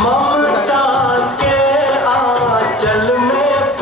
ममता के आंचल में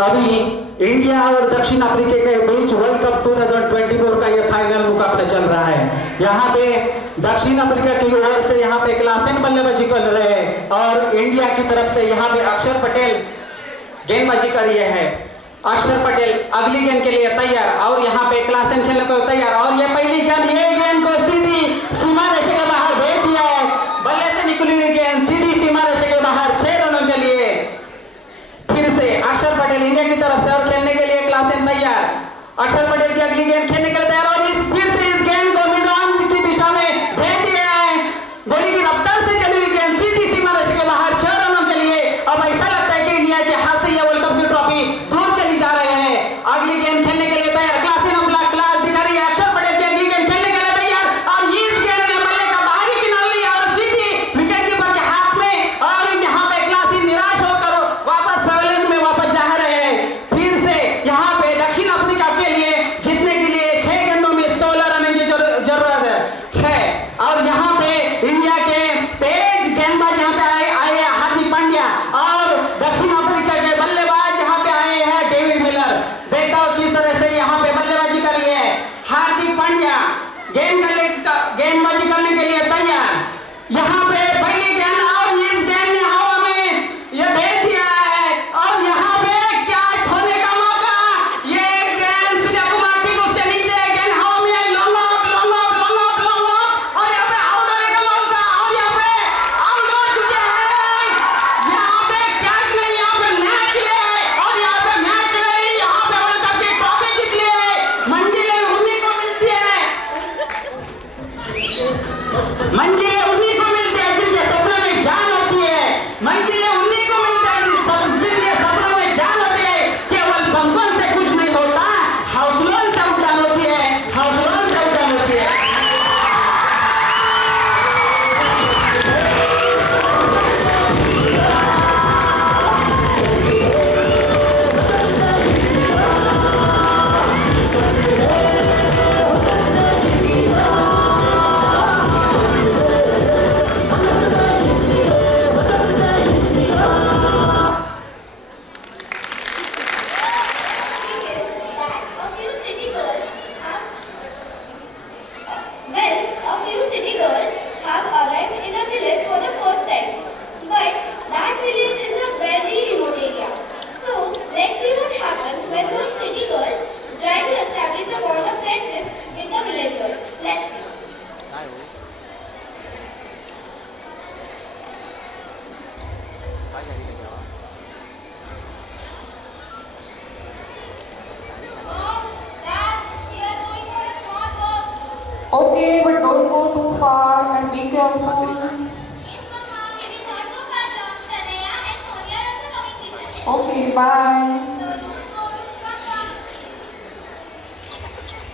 अभी इंडिया और दक्षिण अफ्रीका के बीच वर्ल्ड कप 2024 का ये फाइनल मुकाबला चल रहा है। यहाँ पे दक्षिण अफ्रीका की ओर से यहाँ पे क्लासेन बल्लेबाजी कर रहे हैं और इंडिया की तरफ से यहाँ पे अक्षर पटेल गेंदबाजी कर रहे हैं। अक्षर पटेल अगली गेंद के लिए तैयार और यहाँ पे क्लासेन खेलने को तैयार और ये पहली गेंद, ये गेंद को सीधी सीमा रेखा के बाहर भेज दिया है। बल्ले से निकली हुई गेंद सीधी सीमा रेखा के बाहर 6 रनों के लिए। फिर से अक्षर पटेल इंडिया की तरफ से और खेलने के लिए क्लासेन तैयार। अक्षर पटेल की अगली गेंद खेलने के लिए तैयार और फिर से इस गेंद को मिड ऑन की दिशा में भेज दिया है। गोली की रफ्तार से चली हुई गेंद सीधी सीमा रेखा के बाहर 6 रनों के लिए। अब ऐसा लगता है कि इंडिया के हाथ से यह वर्ल्ड कप की ट्रॉफी दूर चली जा रही है। अगली गेंद खेलने के लिए तैयार, क्लासेन अपना क्लास दिखा रही है। अक्षर पटेल की अगली गेंद खेलने के लिए तैयार और इस गेंद ने बल्ले का बाहरी किनारा लिया और सीधी विकेट कीपर के हाथ में और यहाँ पे क्लासेन निराश होकर वापस पवेलियन में वापस जा रहे हैं। फिर से यहाँ पे दक्षिण अफ्रीका के लिए जीतने के लिए 6 गेंदबाजी करने के लिए तैयार। यहाँ पे पहली गेंद और इस गेंद ने हवा में ये भेज दिया है और यहाँ पे कैच होने का मौका। ये गेंद सूर्य कुमार ठीक उसके नीचे, गेंद हवा में लॉन्ग ऑफ और यहाँ पे आउट होने का मौका और यहाँ पे आउट हो चुके हैं। यहाँ पे कैच नहीं, यहाँ पे मैच ले और यहाँ पे मैच नहीं, यहाँ पे वर्ल्ड कप की ट्रॉफी जीत लिए। मंजिलें उन्हीं को मिलती है, मंजिलें उन्हीं को मिलती है जिनके सपनों में जान होती है। मंजिलें उन्हीं को मिलती है जिनके सपनों में जान होती है। केवल पंखों से कुछ नहीं होता, हौसलों से उड़ान होती है, हौसलों से उड़ान होती है। A few city girls have arrived in a village for the first time, but that village is a very remote area. So let's see what happens when those city girls try to establish a bond of friendship with the village girls. Let's see. Okay, but don't go too far and be careful. Okay, bye.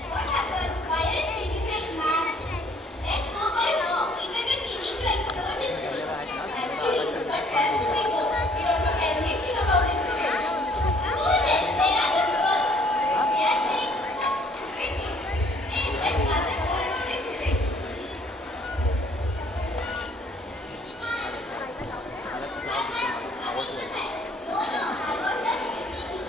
What happened? Why are you speaking like mad? Let's go for a walk. It will be thrilling to explore this place. Actually, but where should we go? We don't know anything about this village. Who is it? There are some girls. They are saying some stupid things. Hey, let's ask them more about this village. No, I was just visiting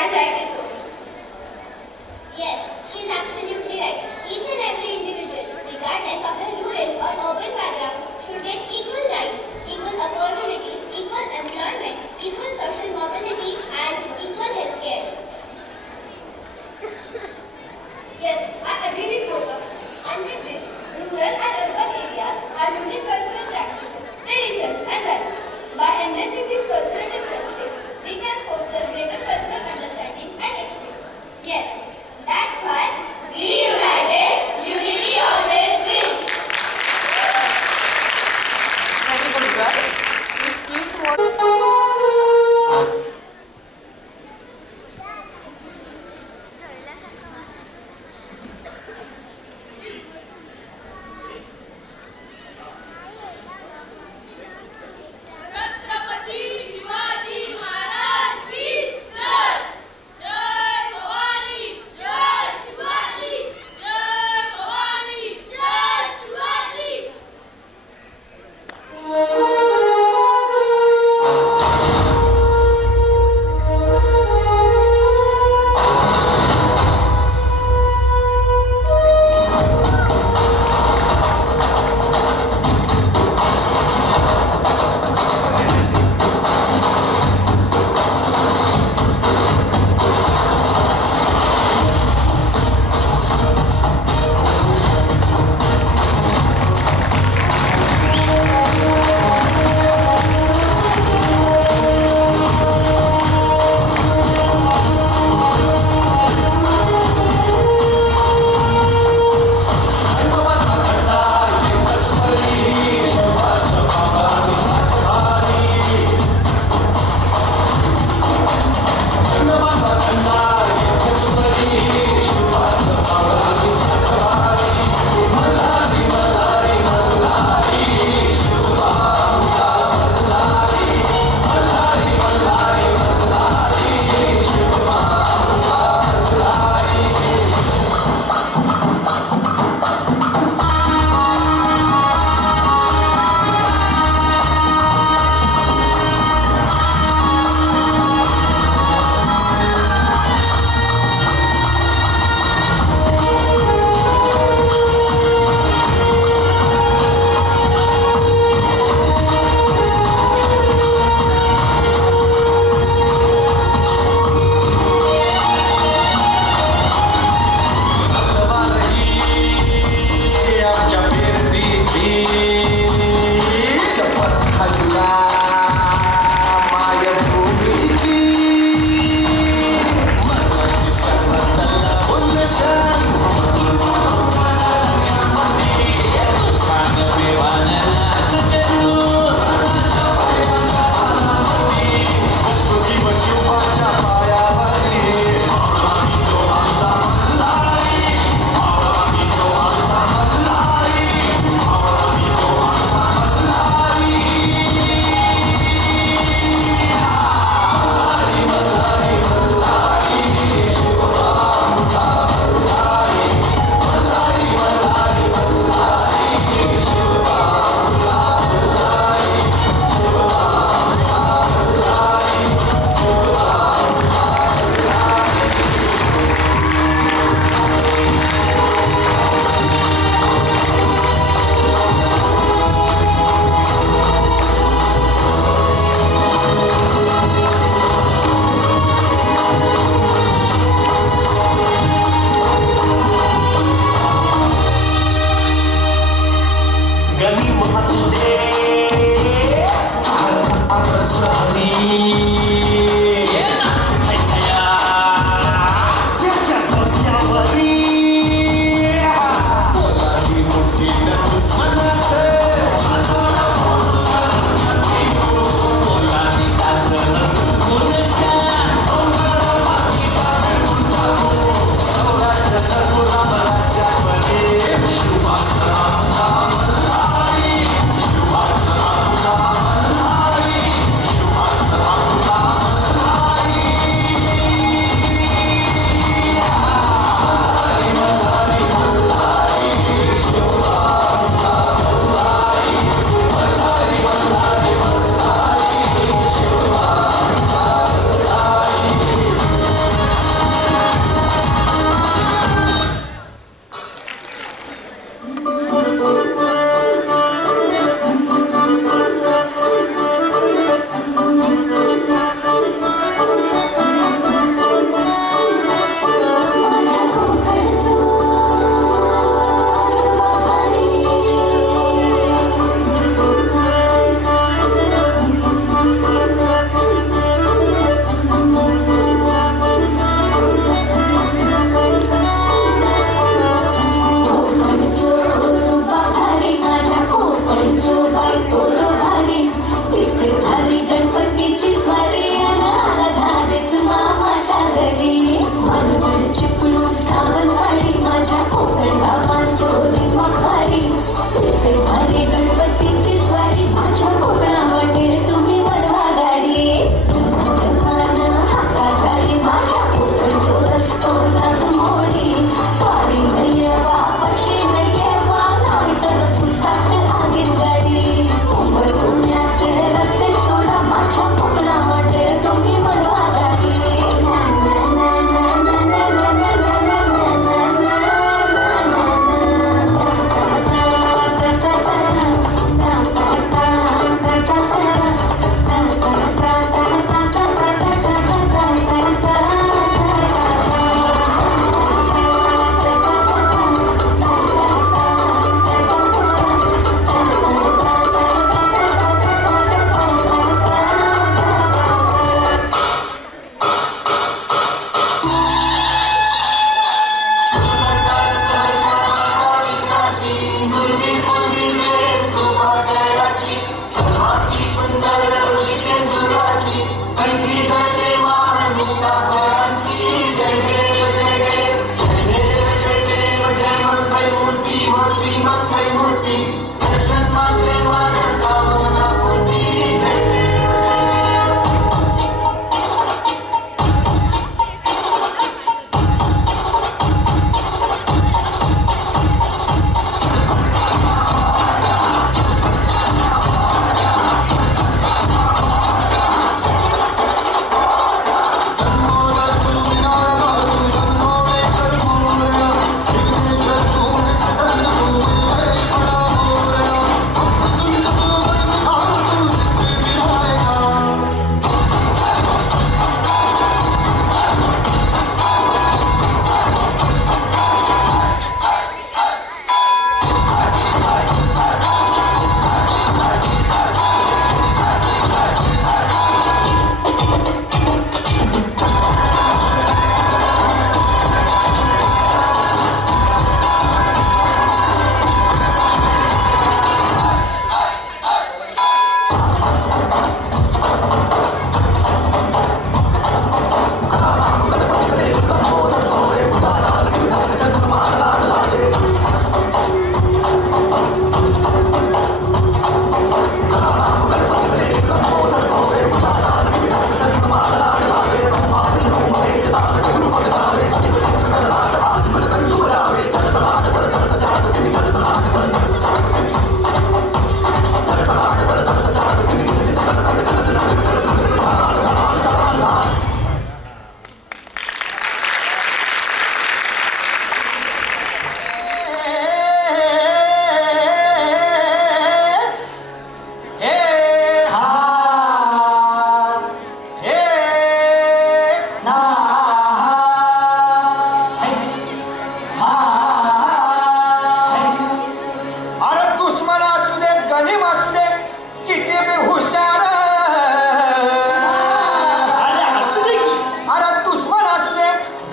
can write it for me. Yes, she's absolutely right. Each and every individual, regardless of their rural or urban background, should get equal rights, equal opportunities, equal employment, equal social mobility, and equal health care. Yes, I agree with both of you. And with this, rural and urban areas have unique cultural practices, traditions, and values. By embracing these cultural differences, we can foster greater cultural understanding and exchange. Yes, that's why we united, unity always wins. Very good, guys. Please keep what.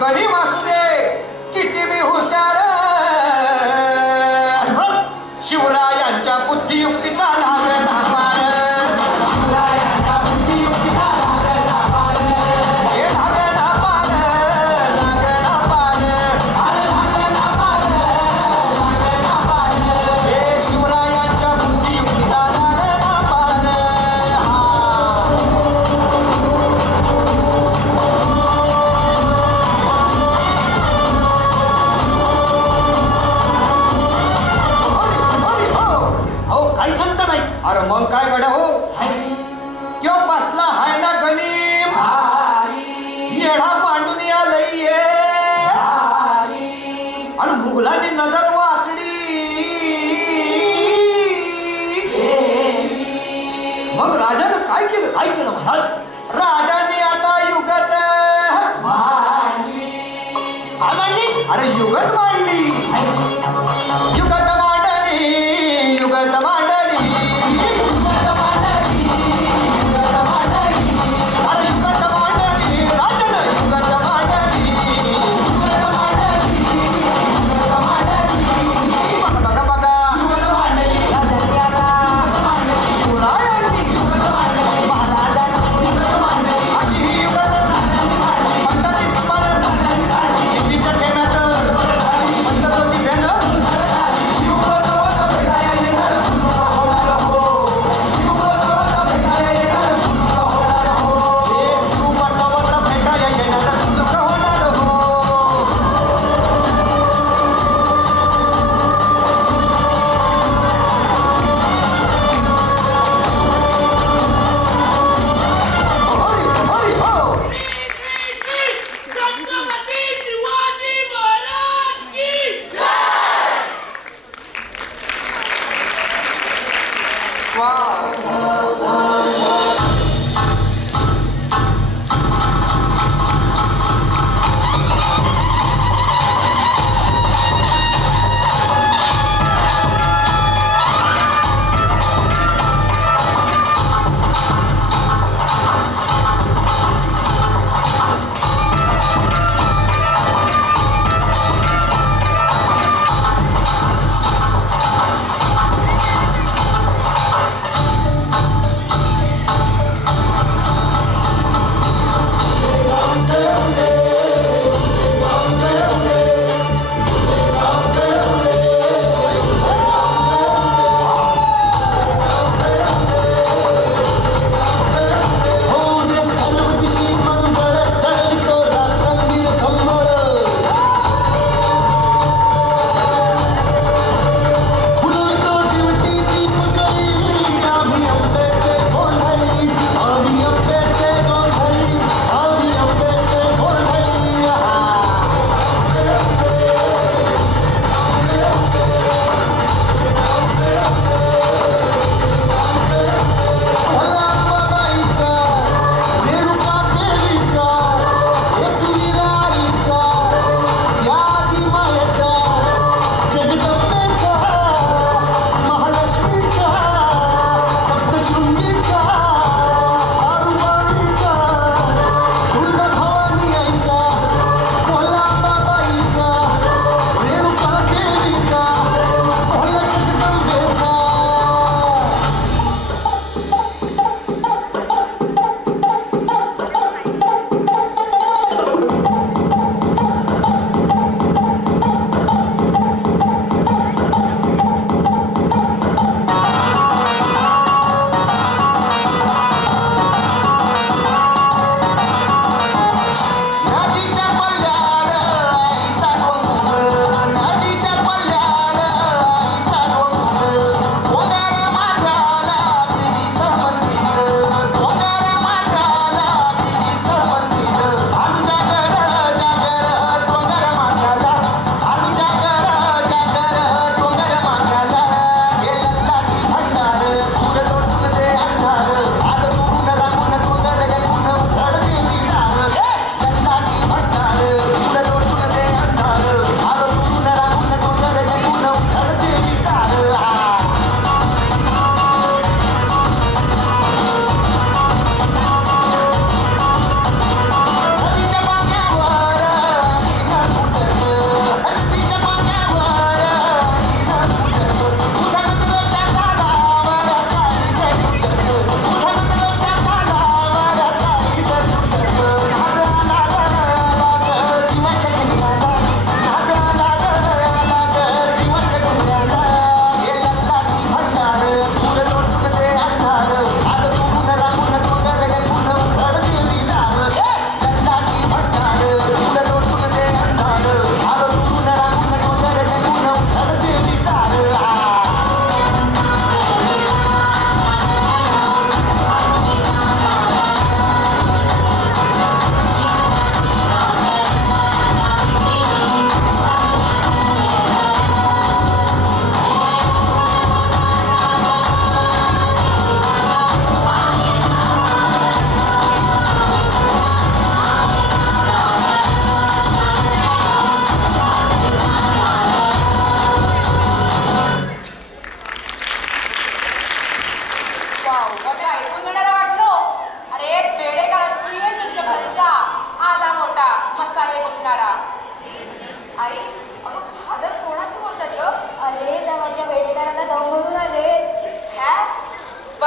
गणिम असू दे किती बी हुशार, शिवरायांच्या बुद्धियुक्तीचा लागला धापार. अरे मग काय गड्या हो, त्यो बसला हाय ना गणिम, येडा मांडून आलंय आणि मुघलांनी नजर वाकडी. मग राजानं काय केलं, काय केलं महाराज? राजाने आता युगत मांडली. अरे युगत मांडली, युगत मांडली, युगत मांडली.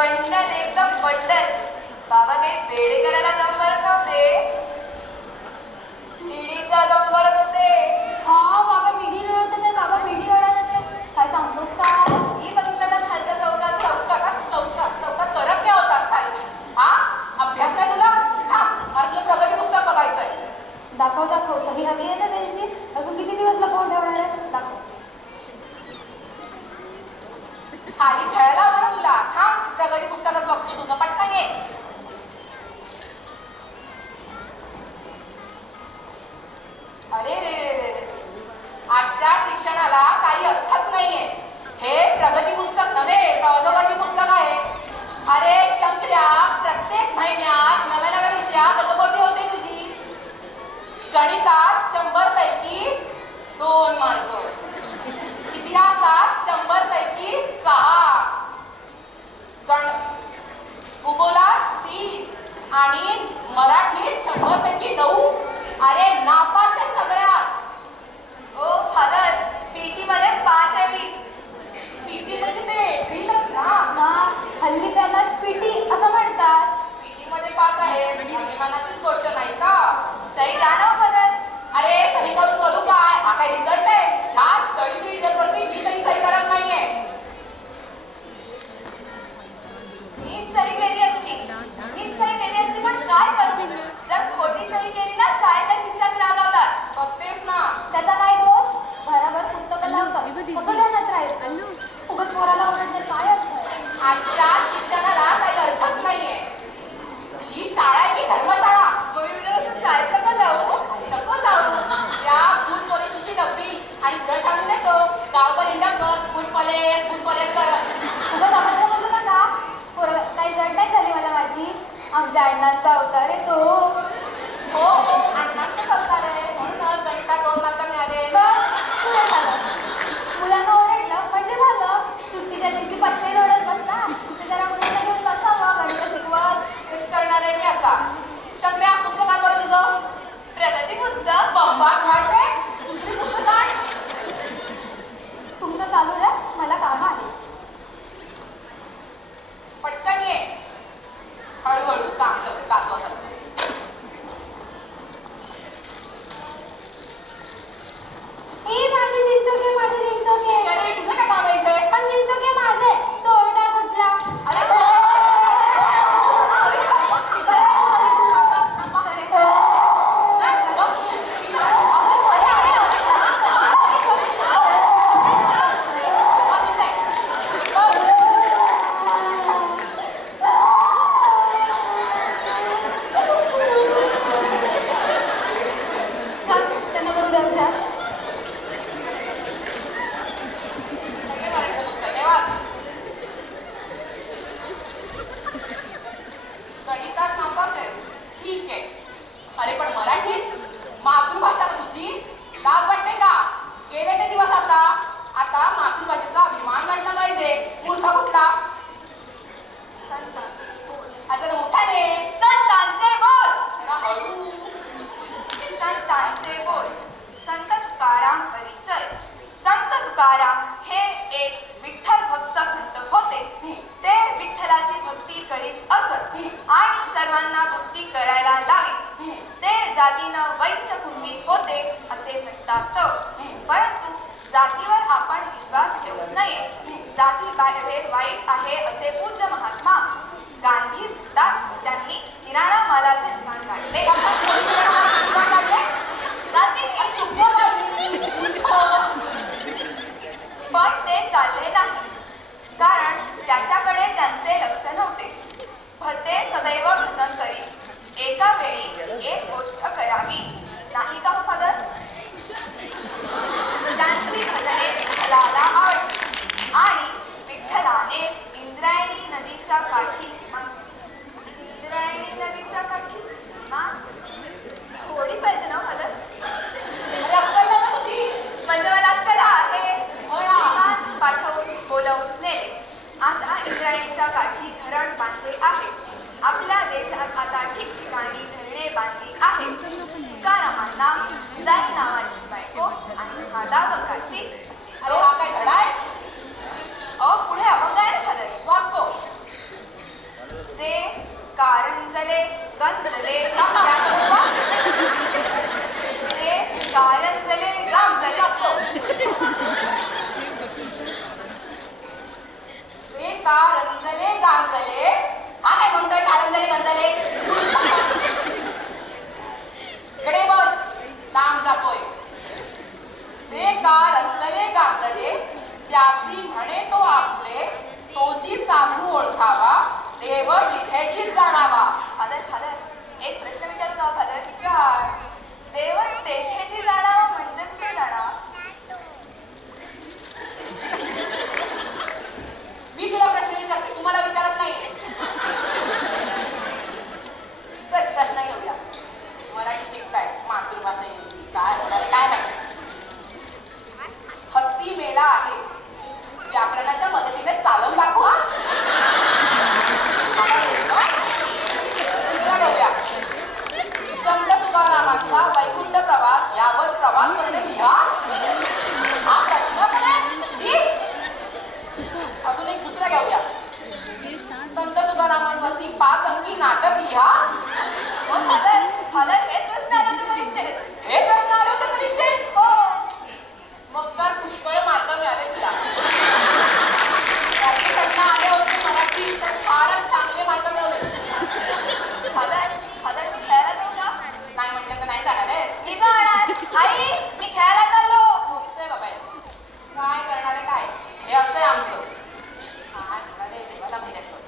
बंडल एकदम बंडल. बाबा काही बेडे करायला दम भरत नव्हते, बिडीचा दम भरत होते. हा बाबा बिडी ओढत होते, बाबा बिडी ओढत होते. काय सांगतोस का? मी बघितलं ना खालच्या चौकात करत काय होतास खालची? हा अभ्यास नाही तुला? हा मला तुझं प्रगती पुस्तक बघायचंय. दाखव दाखव, सही हवी आहे ना त्यांची. अजून किती दिवस लपवून ठेवणार आहेस? दाखव. खाली खेळायला हवं ना तुला. थांब प्रगती पुस्तकात बघतो तुझं, पटकन ये. अरे रे रे रे रे, आजच्या शिक्षणाला काही अर्थच नाहीये. हे प्रगती पुस्तक नव्हे तर अधोगती पुस्तक आहे. अरे शंकर्या, प्रत्येक महिन्यात नव्या नव्या विषयात अधोगती होते तुझी. गणितात 100 पैकी 2 मार्क, इतिहासात 100 पैकी 6, भूगोलात 3 आणि मराठीत 100 पैकी 9. अरे नापास आहे सगळ्यात. हो फादर, पीटी मध्ये पास आहे मी. पीटी म्हणजे ते ड्रिलच ना. हा, हल्ली त्यालाच पीटी असं म्हणतात. पीटी मध्ये पास आहे, अभिमानाचीच गोष्ट नाही का? सही द्या ना फादर. अरे सही करून करू काय? हा काय रिझल्ट आहे? ह्यात तळी रिझल्टवरती मी काही सही करत नाहीये. मीच सही केली असती, पण काय करू? जर खोटी सही केली ना शाळेतले शिक्षक रागावतात. बघतेस ना. त्याचा काय दोष? भराभर पुस्तकं लावतात, कसं ध्यानात राहायचं? उगाच पोराला ओरडले काय अर्थ आहे? आजच्या शिक्षणाला काही अर्थच नाहीये. ही शाळा आहे की धर्मशाळा? शाळेत नको जाऊ. नको जाऊ. त्या फूड पॉलिसीची डब्बी आणि ब्रश आणून देतो. गावभर हिंडत बस, फूड पॉलिश करत. उगाच आपण बोलू नका. पोरं काही जड नाही झाली मला माझी. आमच्या अण्णांचा अवतार आहे तो. हो अण्णांचं सरकार आहे, म्हणूनच गणितात 2 मार्क मिळाले. बस, पुढे झालं. मुलांना ओरडलं म्हणजे झालं. सुट्टीच्या दिवशी पत्ते जोडत बसला. ते जरा मुलांना घेऊन बसावं, गणित शिकवत. तेच करणार आहे मी आता. शंकर्या, पुस्तक आण बरं तुझं. प्रगती पुस्तक बंबात घालते. दुसरी पुस्तक आण. तुमचं चालू द्या, मला काम आहे. पटकन ये. हळूहळू काम कर, कासवा सारखं. ए माझे चिंचोके, माझे चिंचोके. अरे तुझं काय काम आहे इथे? पण चिंचोके माझे, चोरटा कुठला? अरे त्यांना करू द्या अभ्यास. गणितात नापास आहेस, ठीक आहे. अरे पण मराठीत? मातृभाषा का तुझी? लाज वाटते का? गेले ते दिवस आता. आता मातृभाषेचा अभिमान वाटला पाहिजे. मूर्ख कुठला? आता मोठ्याने संतांचे बोल. जरा हळू. संतांचे बोल. संत तुकाराम परिचय. संत तुकाराम हे एक विठ्ठल भक्त संत होते. ते विठ्ठलाची भक्ती करीत असत आणि सर्वांना भक्ती करायला लावीत. ते जातीनं वैश्य कुंडी होते असे म्हणतात. परंतु जातीवर आपण विश्वास ठेवू नये. जाती बाहेर वाईट आहे असे पूज्य महात्मा गांधी म्हणतात. त्यांनी किराणा मालाचे दुकान काढले. पण ते चालले नाही, कारण त्याच्याकडे त्यांचे लक्ष नव्हते. भते सदैव भजन करीत. एका वेळी एक गोष्ट करावी, नाही का फादर? त्यांची भजने विठ्ठलाला आवडली आणि विठ्ठलाने इंद्रायणी नदीच्या काठी थोडी पाहिजे ना फादर? म्हणजे मला अक्कल आहे. पाठवून बोलवून नेले. आता इंद्रायणीच्या काठी धरण बांधले आहे. आपल्या देशात आता ठिकठिकाणी धरणे बांधली आहेत. तुकारामांना जिजाई नावाची बायको आणि मादा व काशी अशी. अरे हा काय धडा आहे? पुढे अभंग आहे ना फादर, वाचतो. गंजले इकडे बस लांब जातोय जे का रंजले गांजले त्यासी म्हणे तो आपले तोची साधू ओळखावा देव तिथेचीच जाणावा. फादर एक प्रश्न विचारू का फादर? विचार. देव तेथेची जाणावा म्हणजे कुठे जाणार? मी तुला प्रश्न विचारते तुम्हाला विचारत नाहीये. चल प्रश्न घेऊया. मराठी शिकताय मातृभाषा यांची काय होणार आहे काय माहिती. हत्ती मेला आहे व्याकरणाच्या मदतीने चालवून दाखवा. घेऊया संत तुकारामांचा वैकुंठ प्रवास यावर प्रवास करणे लिहा. हा प्रश्न पण आहे. अजून एक दुसरा घेऊया संत तुकारामांवरती 5 अंकी नाटक लिहा. फादर हे प्रश्न आला होता परीक्षेत. हे प्रश्न आले होते परीक्षेत. हो मग तर पुष्कळ मार्क मिळाले तुला. त्याचे प्रश्न आले होते मराठी तर फारच चांगले मार्क मिळवले. फादर मी खेळायला जाऊ का? नाही म्हटलं तर नाही जाणार आहे. मी जाणार. आई मी खेळायला चाललो. होतंय बाबा याचं. काय करणार आहे काय हे असं आहे आमचं. काय म्हणाले देवाला माहिती असतं.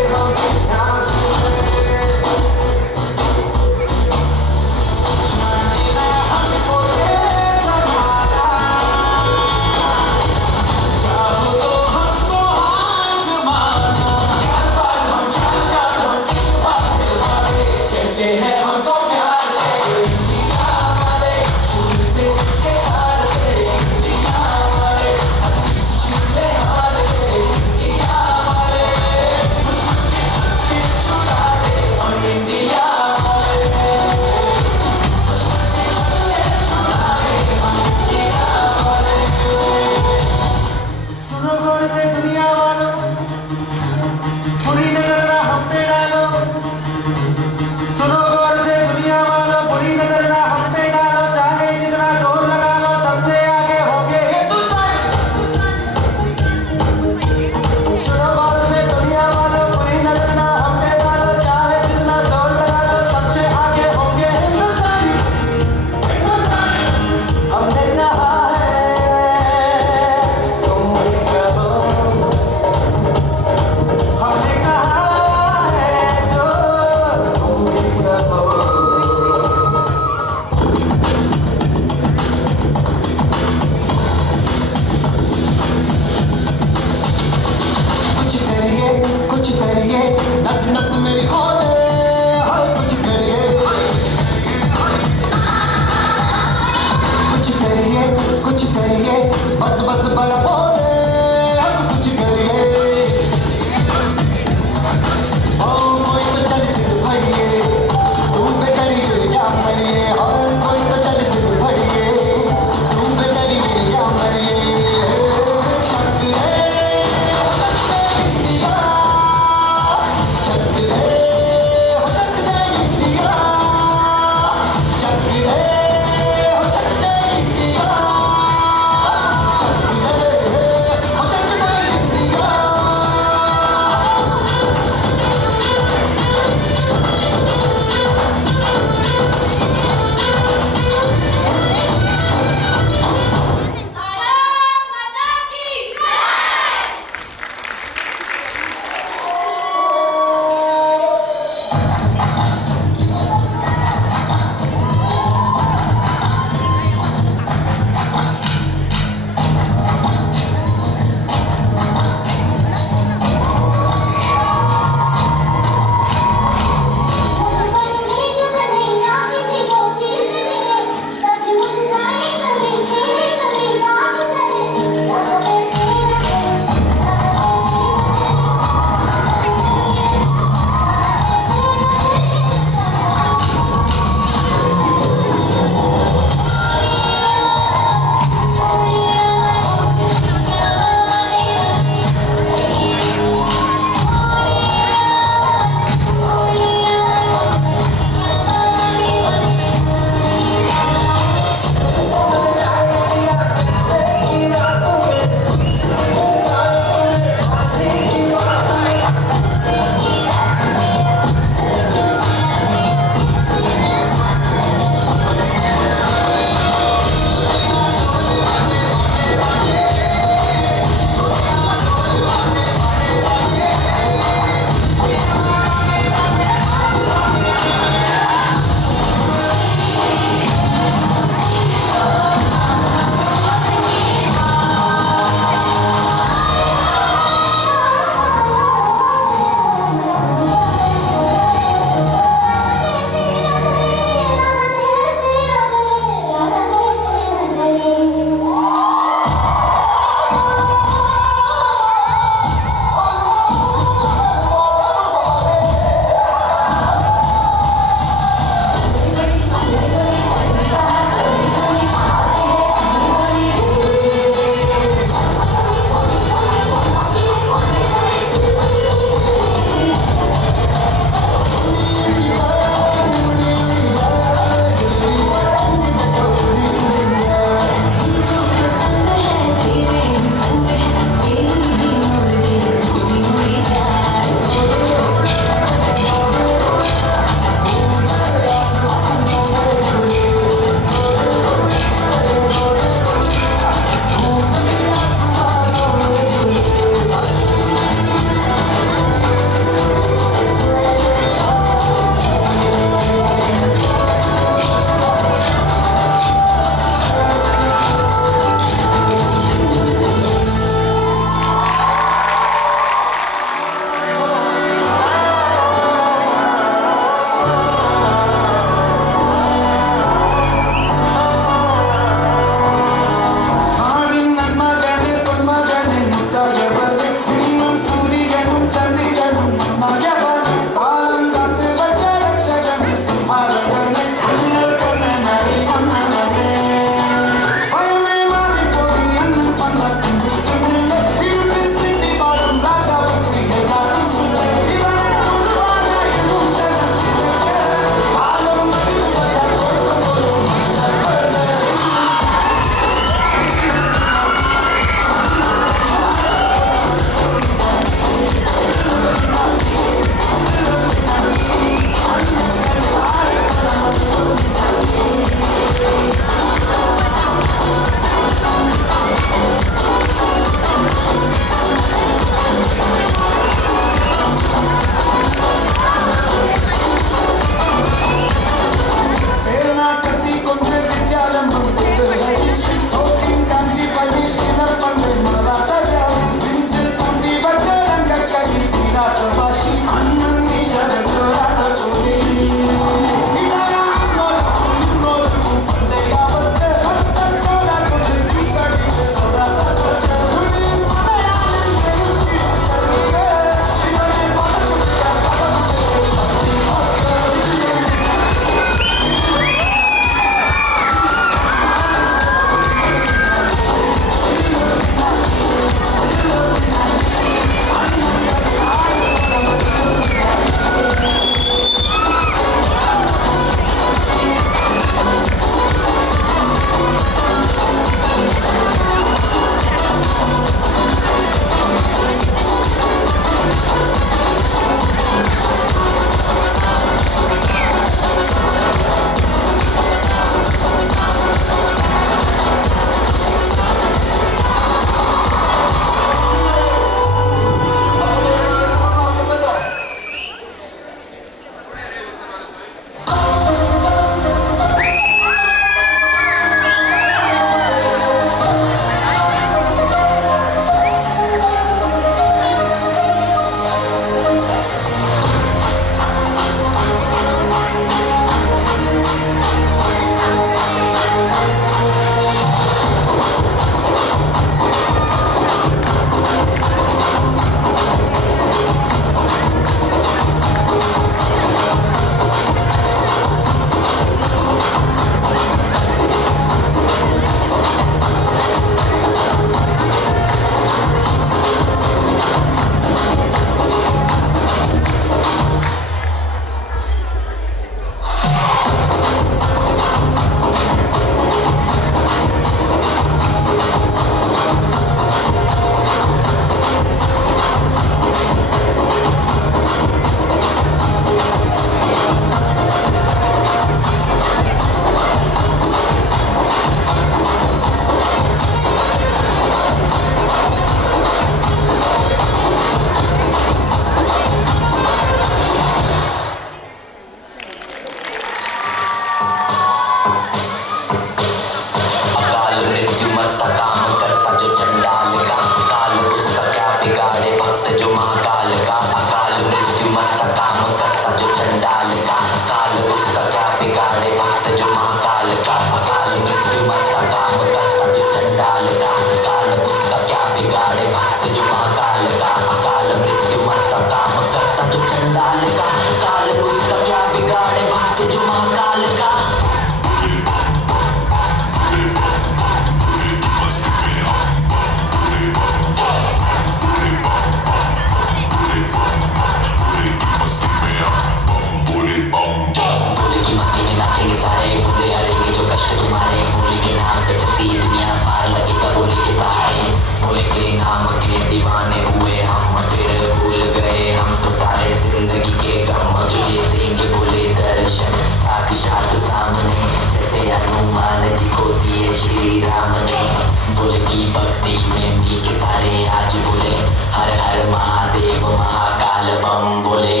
की भक्ति में पी के सारे आज बोले हर हर महादेव महाकाल बम बोले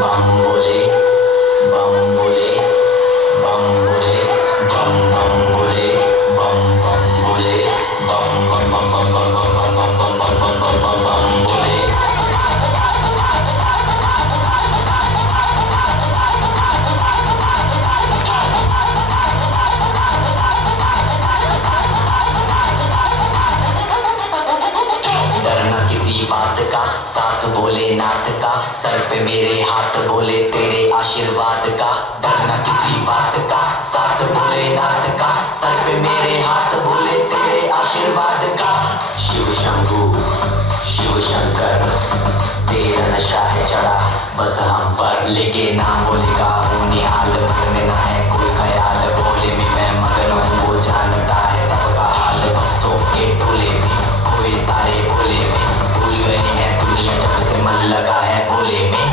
बम बोले बम बोले बम बोले बम बम बोले बम बम बोले बम बम बम बम बम बम बम बम बम बम बम बम बम बोले डरना किसी बात का साथ भोलेनाथ का सर पे मेरे हाथ बोले तेरे आशीर्वाद का डरना किसी बात का साथ भोलेनाथ का सर पे मेरे हाथ बोले तेरे आशीर्वाद का शिव शंभू शिव शंकर तेरा नशा है चढ़ा बस हम पर लेके नाम बोलेगा हूँ निहाल मन में ना है कोई ख्याल बोले में मैं मगन हूँ वो जानता है सबका हाल बस्तों के टोले में कोई सारे भोले में भूल गए हैं दुनिया जब से मन लगा है भोले में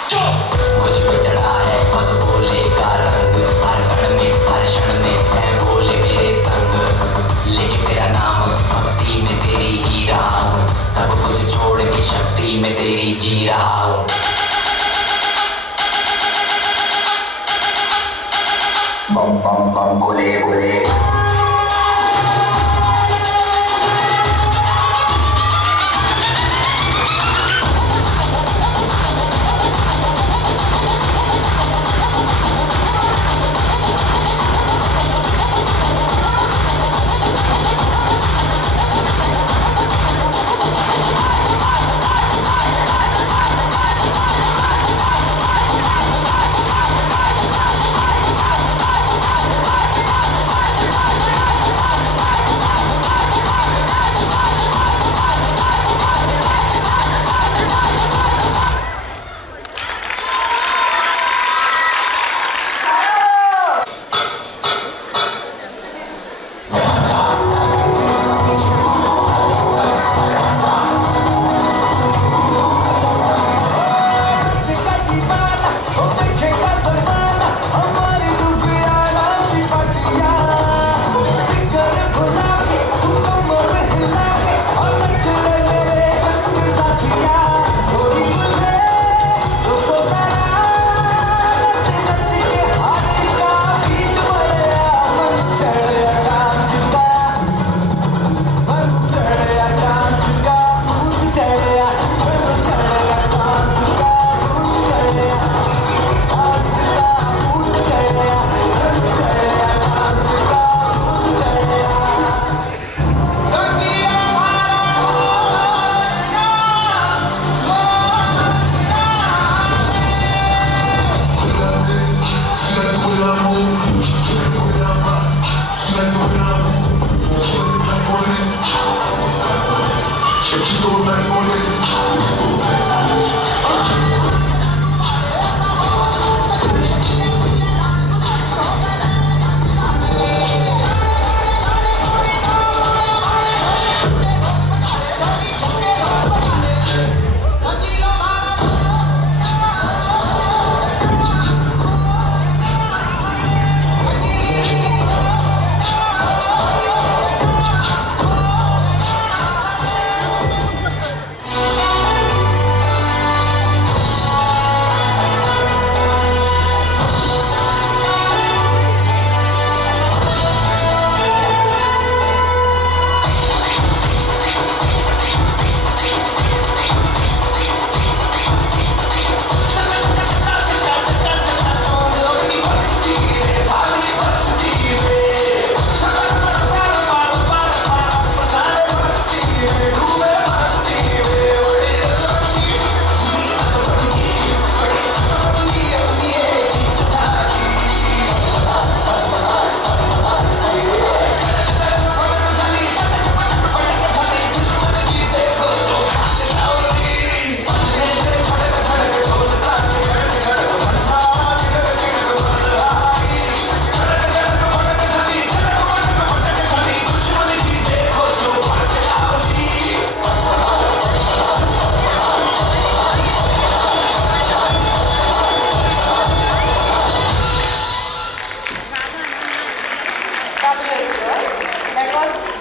मुझ पे चढ़ा है बस भोले का रंग हर कण में हर क्षण में है भोले मेरे संग लेकिन तेरा नाम भक्ति में तेरी ही रहा हूँ सब कुछ छोड़ के शक्ति में तेरी जी रहा हूँ बम बम बम भोले भोले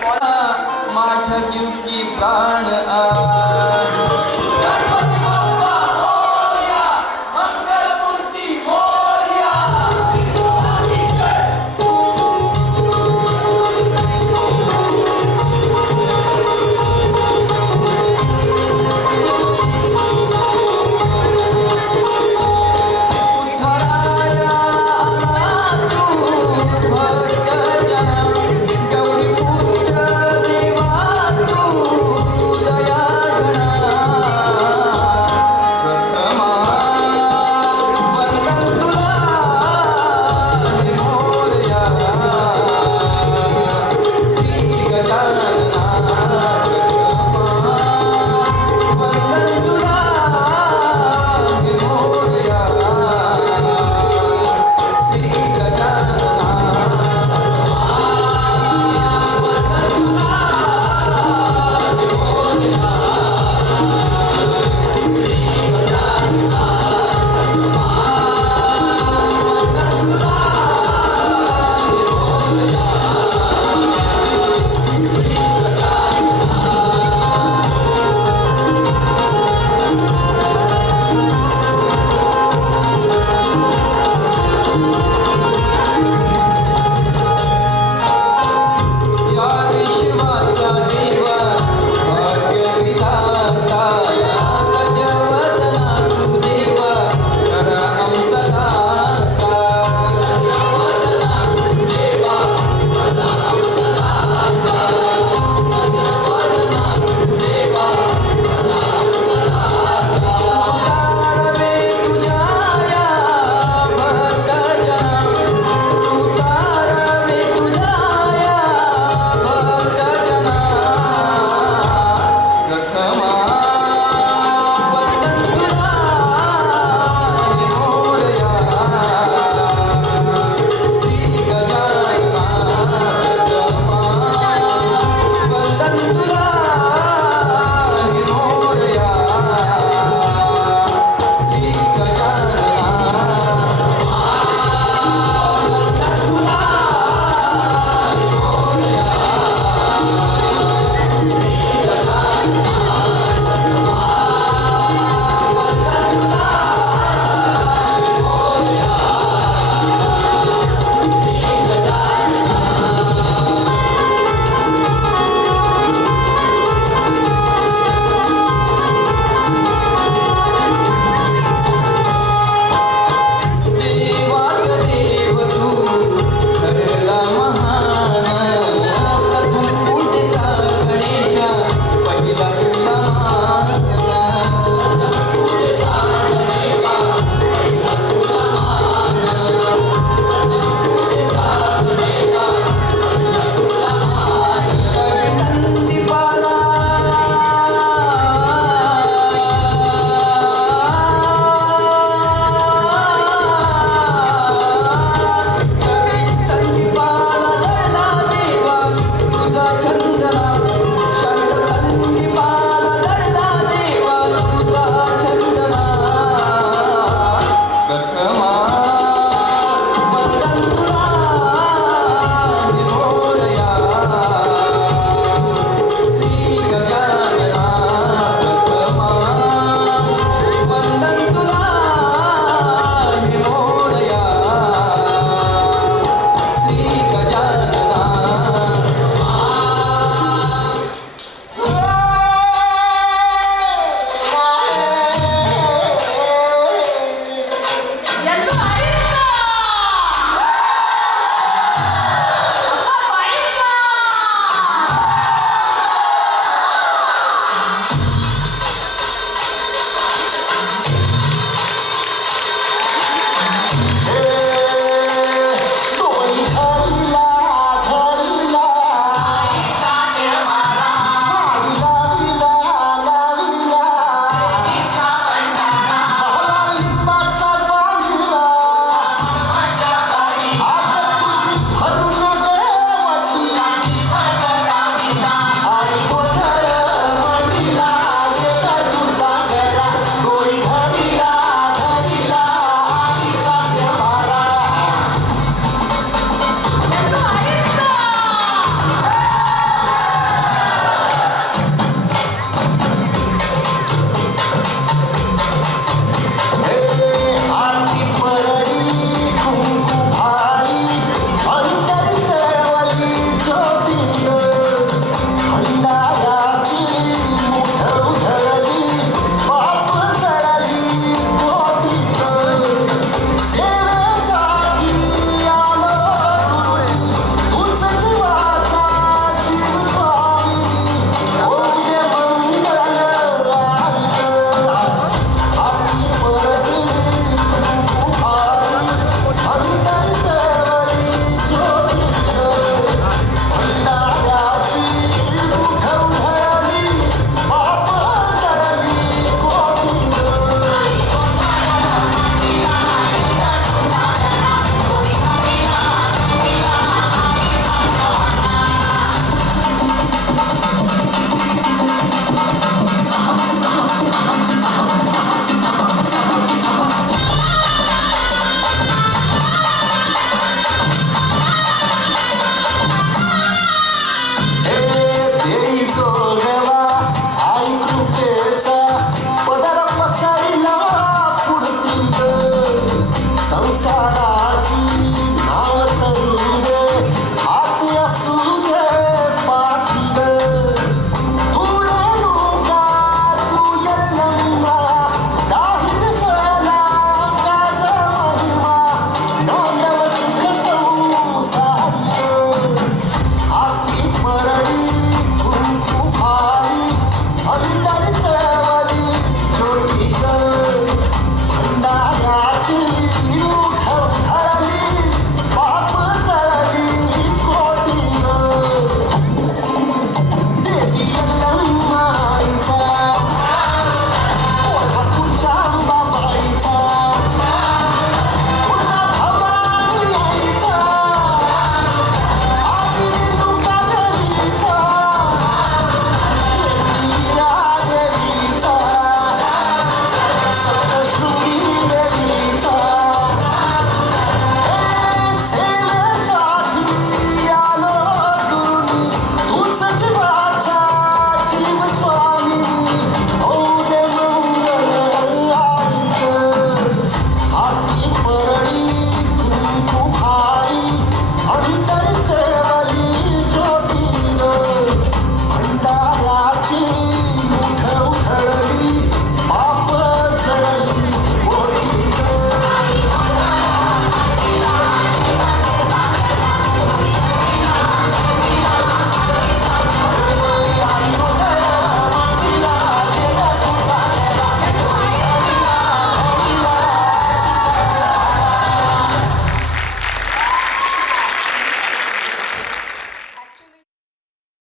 माझ्या जीवची प्राण आ